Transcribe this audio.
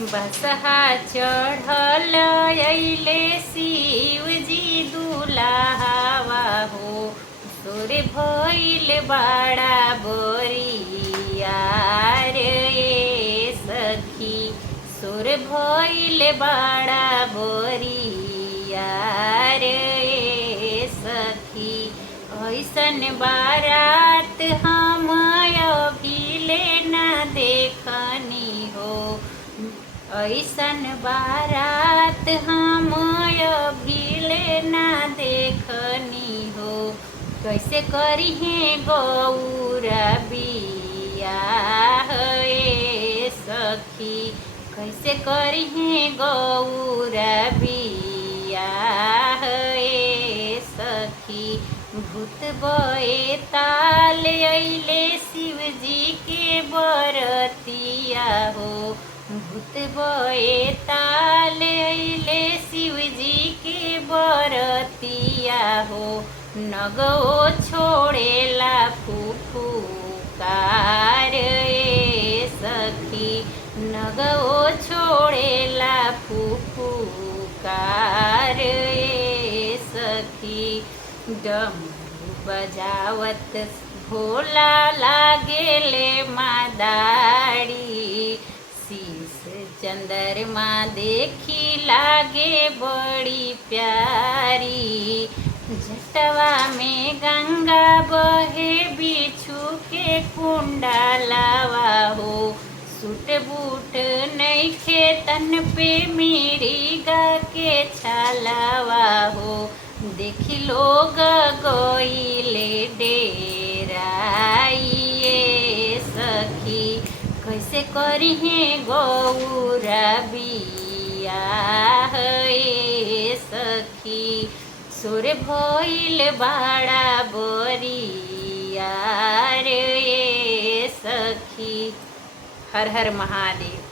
बसहा चढ़ल अइले शिवजी दुल्हावा हो। तोरे भइल बड़ा बोरिया रे सखी। सुर भइल बड़ा बोरिया रे सखी। ऐसन बारात हम अभिले न देखनी हो। ऐसन बारात हम अभिले न देखनी हो। कैसे करिहे गौरा बियाह ए सखी। कैसे करिहे गौरा बियाह ए सखी। भूत बए ताल अइले शिवजी के बरतिया हो। भूत बए ताल अइले शिवजी के बरतिया हो। नगो छोड़ेला फुफुकार ए सखी। नगो छोड़ेला फुफुकार ए सखी। डमरू बजावत भोला लागेले मादारी। शीश चंद्रमा देखी लागे बड़ी प्यारी। जटवा में गंगा बहे बिच्छू के कुंडलावा हो। सूट बूट नइखे तन पे मिर्गा के छालावा हो। देखी लोग गइले डेराइए सखी। कैसे करिहे गौरा बियाह ए सखी। सुर भइल बड़ा बोरिया रे सखी। हर हर महादेव।